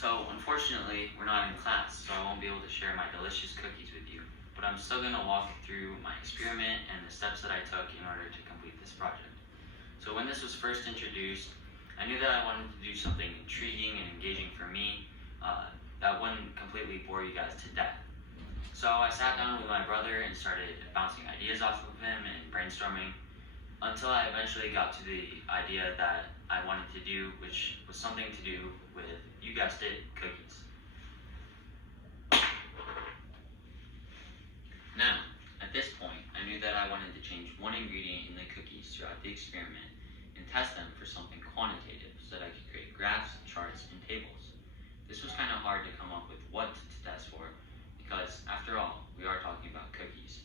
So unfortunately, we're not in class, so I won't be able to share my delicious cookies with you. But I'm still going to walk through my experiment and the steps that I took in order to complete this project. So when this was first introduced, I knew that I wanted to do something intriguing and engaging for me that wouldn't completely bore you guys to death. So I sat down with my brother and started bouncing ideas off of him and brainstorming until I eventually got to the idea that I wanted to do, which was something to do with, you guessed it, cookies. Now, at this point, I knew that I wanted to change one ingredient in the cookies throughout the experiment and test them for something quantitative so that I could create graphs, charts, and tables. This was kind of hard to come up with what to test for because, after all, we are talking about cookies.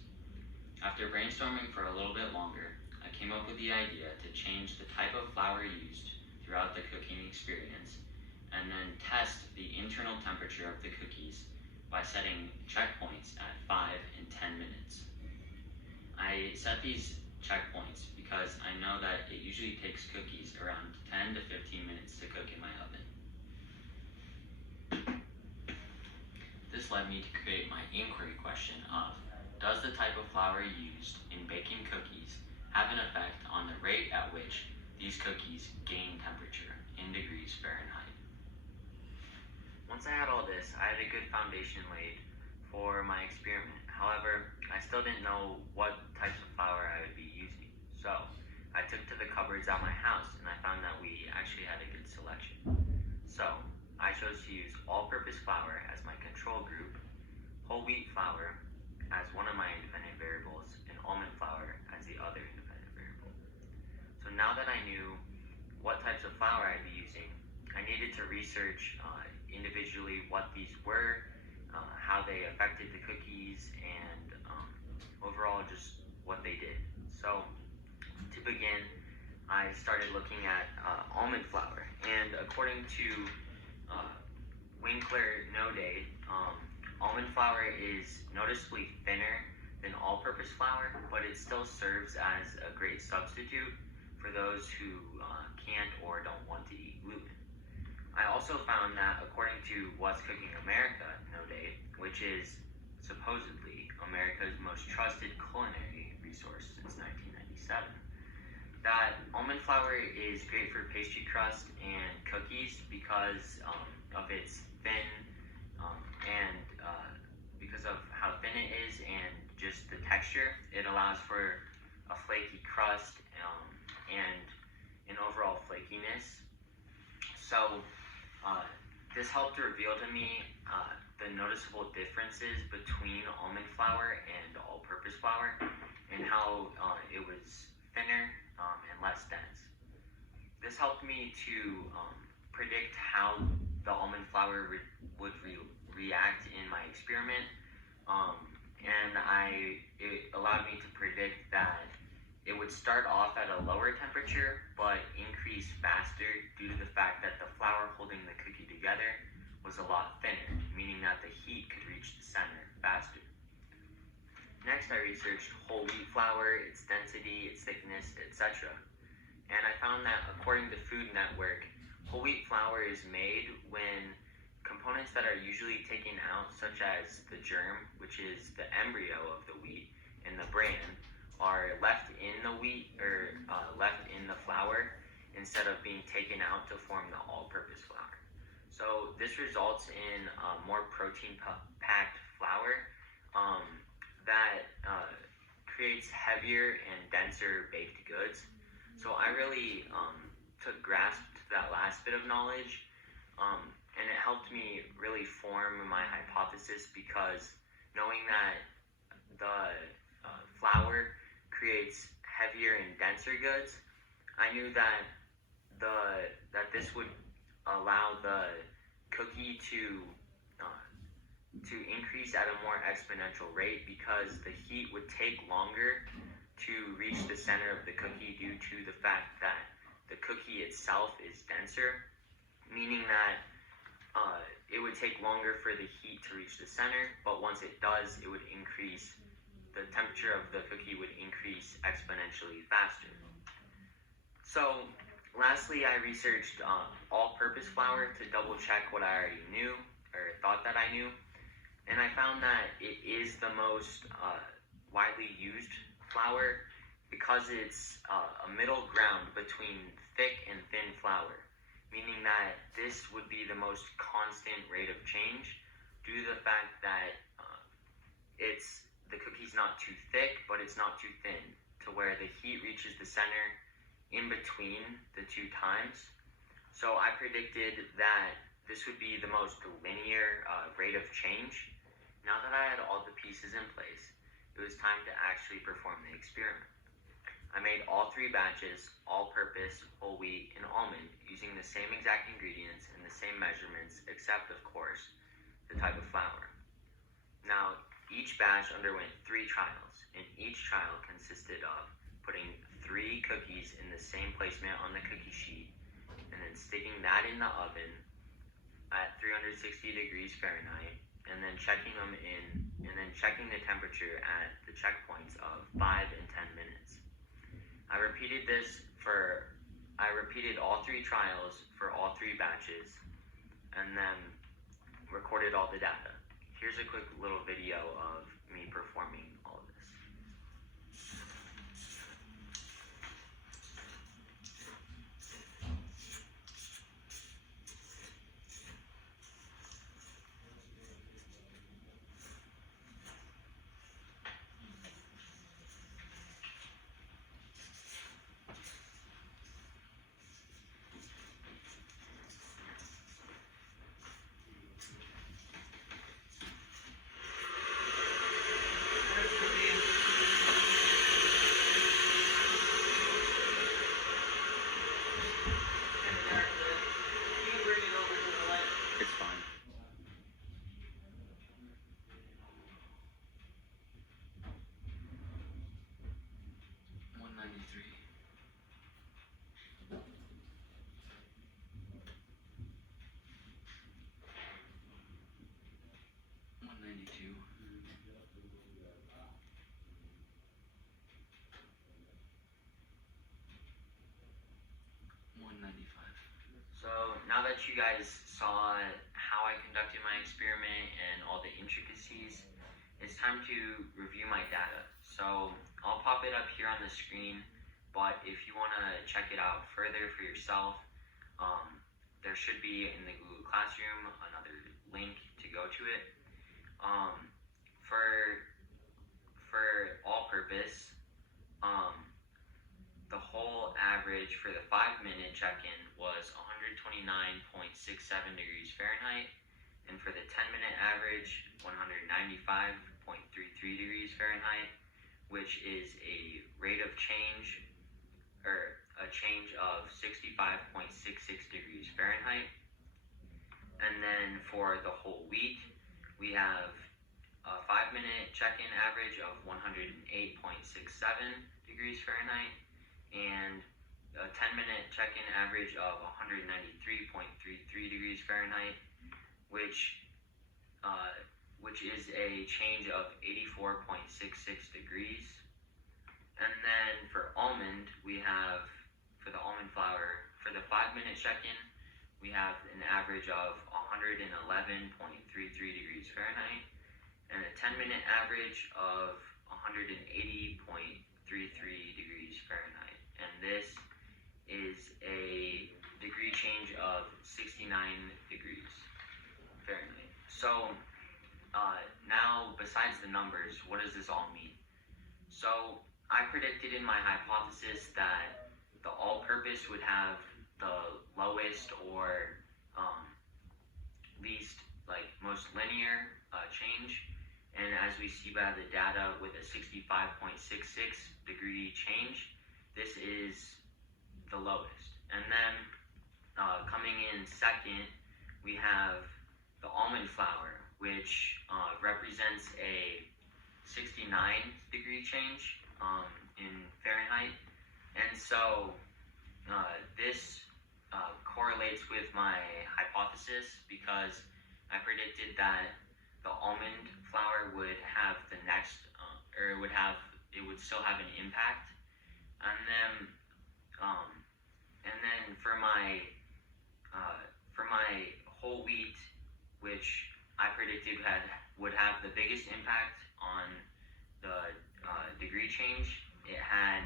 After brainstorming for a little bit longer, I came up with the idea to change the type of flour used throughout the cooking experience and then test the internal temperature of the cookies by setting checkpoints at 5 and 10 minutes. I set these checkpoints because I know that it usually takes cookies around 10 to 15 minutes to cook in my oven. This led me to create my inquiry question of, does the type of flour used in baking cookies have an effect on the rate at which these cookies gain temperature in degrees Fahrenheit? Once I had all this, I had a good foundation laid for my experiment. However, I still didn't know what types of flour I would be using. So I took to the cupboards at my house and I found that we actually had a good selection. So I chose to use all-purpose flour as my control group, whole wheat flour as one of my independent variables, and almond flour as the other independent variable. So now that I knew what types of flour I'd be using, I needed to research individually what these were, how they affected the cookies, and overall just what they did. So to begin, I started looking at almond flour, and according to Winkler-Nodde, almond flour is noticeably thinner than all-purpose flour, but it still serves as a great substitute for those who can't or don't want to eat gluten. I also found that according to What's Cooking America, Nodde, which is supposedly America's most trusted culinary resource since 1997, that almond flour is great for pastry crust and cookies because of its thin and because of how thin it is and just the texture. It allows for a flaky crust and an overall flakiness. So this helped to reveal to me the noticeable differences between almond flour and all-purpose flour and how it was thinner and less dense. This helped me to predict how the almond flour would react in my experiment, and it allowed me to predict that it would start off at a lower temperature but increase faster due to the fact that the flour holding the cookie together was a lot thinner, meaning that the heat could reach the center faster. Next, I researched whole wheat flour, its density, its thickness, etc. And I found that according to Food Network, whole wheat flour is made when components that are usually taken out, such as the germ, which is the embryo of the wheat, and the bran, are left in the wheat or left in the flour instead of being taken out to form the all-purpose flour. So this results in more protein-packed flour that creates heavier and denser baked goods. So I really took grasp to that last bit of knowledge, and it helped me really form my hypothesis because knowing that the flour creates heavier and denser goods, I knew that this would allow the cookie to increase at a more exponential rate because the heat would take longer to reach the center of the cookie due to the fact that the cookie itself is denser, meaning that it would take longer for the heat to reach the center, but once it does, it would increase, the temperature of the cookie would increase exponentially faster. So Lastly, I researched all-purpose flour to double check what I already knew or thought that I knew, and I found that it is the most widely used flour because it's a middle ground between thick and thin flour, meaning that this would be the most constant rate of change due to the fact that the cookie's not too thick, but it's not too thin, to where the heat reaches the center in between the two times. So I predicted that this would be the most linear rate of change. Now that I had all the pieces in place, it was time to actually perform the experiment. I made all 3 batches, all-purpose, whole wheat, and almond, using the same exact ingredients and the same measurements, except, of course, the type of flour. Now, each batch underwent 3 trials, and each trial consisted of putting 3 cookies in the same placement on the cookie sheet, and then sticking that in the oven at 360 degrees Fahrenheit, and then checking them and then checking the temperature at the checkpoints of 5 and 10 minutes. I repeated all 3 trials for all 3 batches, and then recorded all the data. Here's a quick little video of me performing all of this. It's fine. So now that you guys saw how I conducted my experiment and all the intricacies, it's time to review my data. So I'll pop it up here on the screen, but if you want to check it out further for yourself, there should be in the Google Classroom another link to go to it. For all-purpose, the whole average for the 5-minute check-in was 129.67 degrees Fahrenheit, and for the 10-minute average, 195.33 degrees Fahrenheit, which is a rate of change, or a change of 65.66 degrees Fahrenheit. And then for the whole week, we have a 5-minute check-in average of 108.67 degrees Fahrenheit, and a 10-minute check-in average of 193.33 degrees Fahrenheit, which is a change of 84.66 degrees. And then for almond, we have, for the almond flour, for the 5-minute check-in, we have an average of 111.33 degrees Fahrenheit, and a 10-minute average of 180.33 degrees Fahrenheit. And this is a degree change of 69 degrees Fahrenheit. So now, besides the numbers, what does this all mean? So I predicted in my hypothesis that the all-purpose would have the lowest or least, most linear change, and as we see by the data, with a 65.66 degree change, this is the lowest. And then coming in second, we have the almond flour, which represents a 69 degree change in Fahrenheit. And so this correlates with my hypothesis, because I predicted that the almond flour would have the next, it would still have an impact. And then And then for my whole wheat, which I predicted would have the biggest impact on the degree change, it had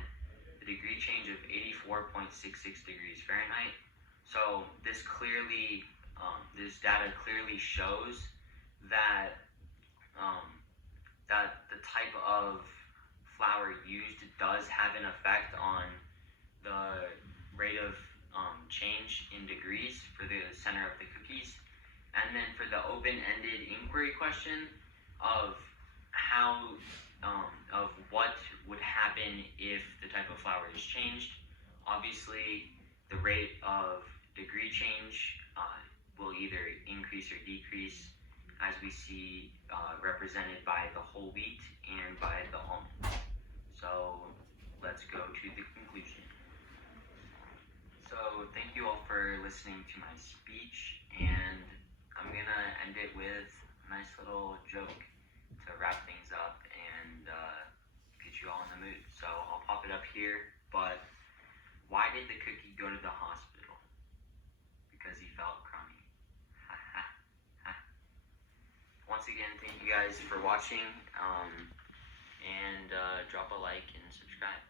a degree change of 84.66 degrees Fahrenheit. So this data clearly shows that that the type of flour used does have an effect on the rate of change in degrees for the center of the cookies. And then for the open-ended inquiry question of how of what would happen if the type of flour is changed, obviously the rate of degree change will either increase or decrease, as we see represented by the whole wheat and by the almond. So let's go to the conclusion. So thank you all for listening to my speech, and I'm gonna end it with a nice little joke to wrap things up and get you all in the mood. So I'll pop it up here, but why did the cookie go to the hospital? Because he felt crummy. Once again, thank you guys for watching, and drop a like and subscribe.